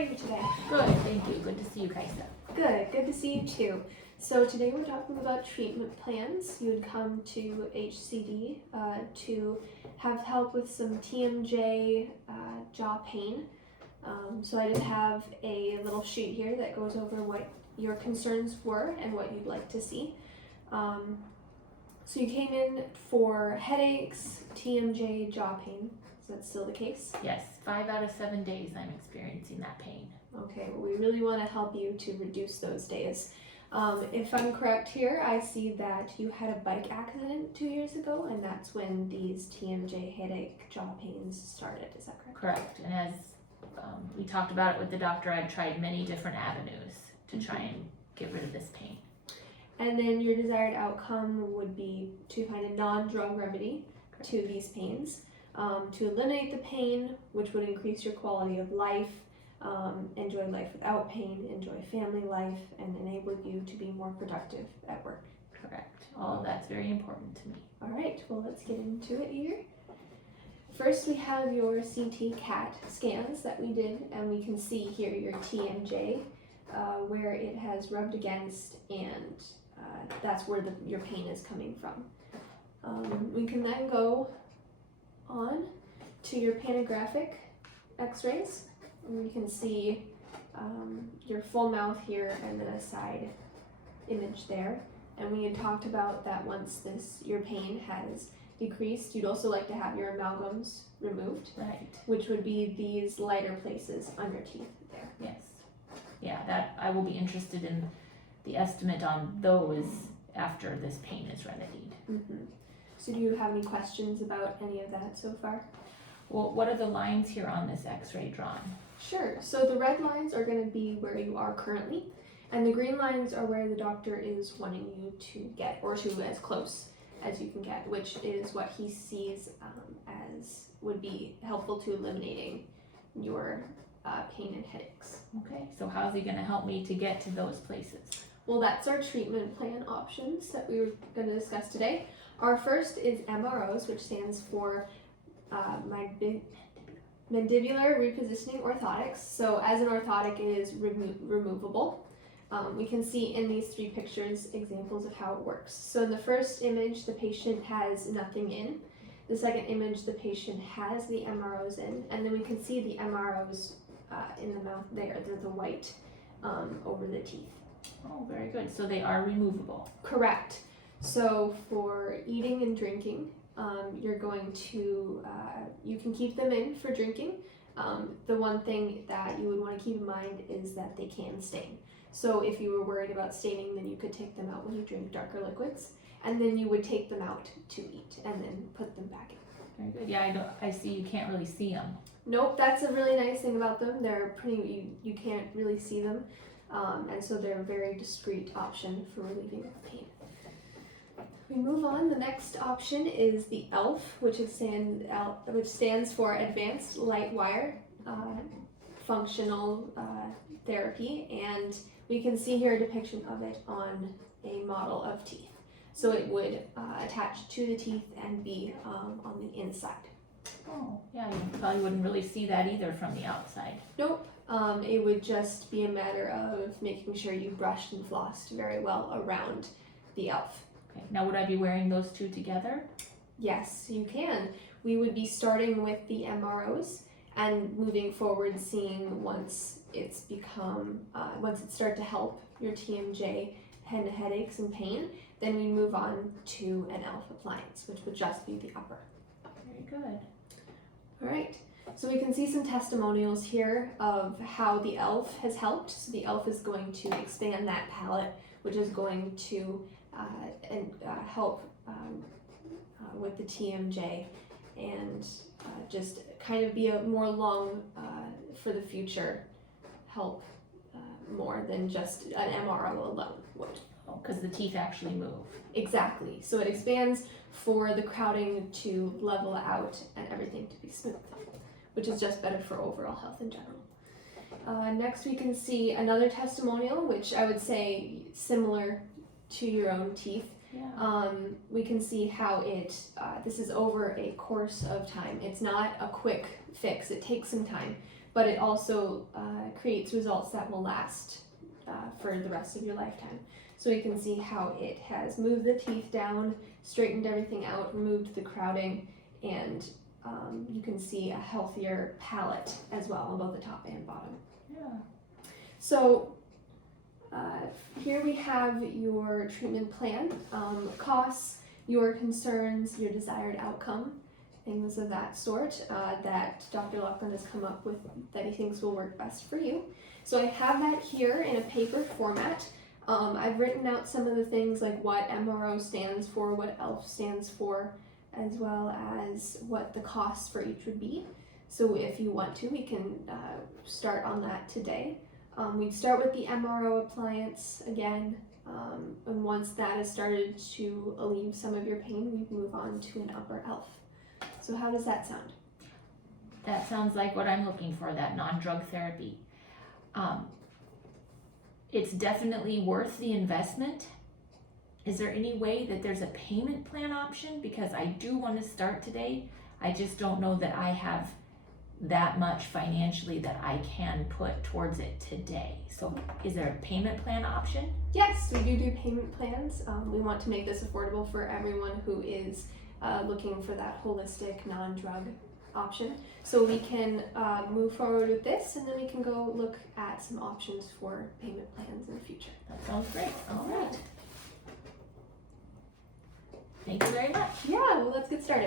are you today? Good, thank you. Good to see you, Kaisa. Good to see you too. So today we're talking about treatment plans. You would come to HCD to have help with some TMJ jaw pain. So I just have a little sheet here that goes over what your concerns were and what you'd like to see. So you came in for headaches, TMJ, jaw pain. Is that still the case? Yes, 5 out of 7 days I'm experiencing that pain. Okay, well, we really want to help you to reduce those days. If I'm correct here, I see that you had a bike accident 2 years ago, and that's when these TMJ headache jaw pains started. Is that correct? Correct, and as we talked about it with the doctor, I've tried many different avenues to try and get rid of this pain. And then your desired outcome would be to find a non-drug remedy to these pains, to eliminate the pain, which would increase your quality of life, enjoy life without pain, enjoy family life, and enable you to be more productive at work. Correct. All of that's very important to me. All right, well, let's get into it here. First, we have your CT CAT scans that we did, and we can see here your TMJ, where it has rubbed against, and that's where your pain is coming from. We can then go on to your panographic x-rays, and we can see your full mouth here and then a side image there. And we had talked about that once your pain has decreased, you'd also like to have your amalgams removed. Right. Which would be these lighter places on your teeth there. Yes. Yeah, that I will be interested in the estimate on those after this pain is remedied. Mm-hmm. So do you have any questions about any of that so far? Well, what are the lines here on this x-ray drawn? Sure. So the red lines are going to be where you are currently, and the green lines are where the doctor is wanting you to get, or to as close as you can get, which is what he sees as would be helpful to eliminating your pain and headaches. Okay, so how's he going to help me to get to those places? Well, that's our treatment plan options that we were going to discuss today. Our first is MROs, which stands for mandibular repositioning orthotics. So as an orthotic, it is removable. We can see in these 3 pictures examples of how it works. So in the first image, the patient has nothing in. The second image, the patient has the MROs in, and then we can see the MROs in the mouth there. They're the white over the teeth. Oh, very good. So they are removable. Correct. So for eating and drinking, you're going to, you can keep them in for drinking. The one thing that you would want to keep in mind is that they can stain. So if you were worried about staining, then you could take them out when you drink darker liquids, and then you would take them out to eat and then put them back in. Very good. Yeah, I see you can't really see them. Nope, that's a really nice thing about them. They're pretty, you can't really see them, and so they're a very discreet option for relieving of pain. We move on. The next option is the ELF, which stands for Advanced Light Wire Functional Therapy, and we can see here a depiction of it on a model of teeth. So it would attach to the teeth and be on the inside. Oh, yeah, you probably wouldn't really see that either from the outside. Nope. It would just be a matter of making sure you brushed and flossed very well around the ELF. Okay. Now, would I be wearing those 2 together? Yes, you can. We would be starting with the MROs and moving forward, seeing once it start to help your TMJ and headaches and pain, then we move on to an ELF appliance, which would just be the upper. Very good. All right. So we can see some testimonials here of how the ELF has helped. So the ELF is going to expand that palate, which is going to help with the TMJ and just kind of be a more long for the future help more than just an MRO alone would. Oh, because the teeth actually move. Exactly. So it expands for the crowding to level out and everything to be smooth, which is just better for overall health in general. Next we can see another testimonial, which I would say similar to your own teeth. Yeah. We can see how this is over a course of time. It's not a quick fix. It takes some time. but it also creates results that will last for the rest of your lifetime. So we can see how it has moved the teeth down, straightened everything out, removed the crowding, and you can see a healthier palate as well on both the top and bottom. Yeah. So here we have your treatment plan, costs, your concerns, your desired outcome, things of that sort that Dr. Lachlan has come up with that he thinks will work best for you. So I have that here in a paper format. I've written out some of the things like what MRO stands for, what ELF stands for, as well as what the costs for each would be. So if you want to, we can start on that today. We'd start with the MRO appliance again, and once that has started to alleviate some of your pain, we'd move on to an upper ELF. So how does that sound? That sounds like what I'm looking for, that non-drug therapy. It's definitely worth the investment. Is there any way that there's a payment plan option? Because I do want to start today. I just don't know that I have that much financially that I can put towards it today. So is there a payment plan option? Yes, we do payment plans. We want to make this affordable for everyone who is looking for that holistic non-drug option. So we can move forward with this, and then we can go look at some options for payment plans in the future. That sounds great. All right. Thank you very much. Yeah, well, let's get started.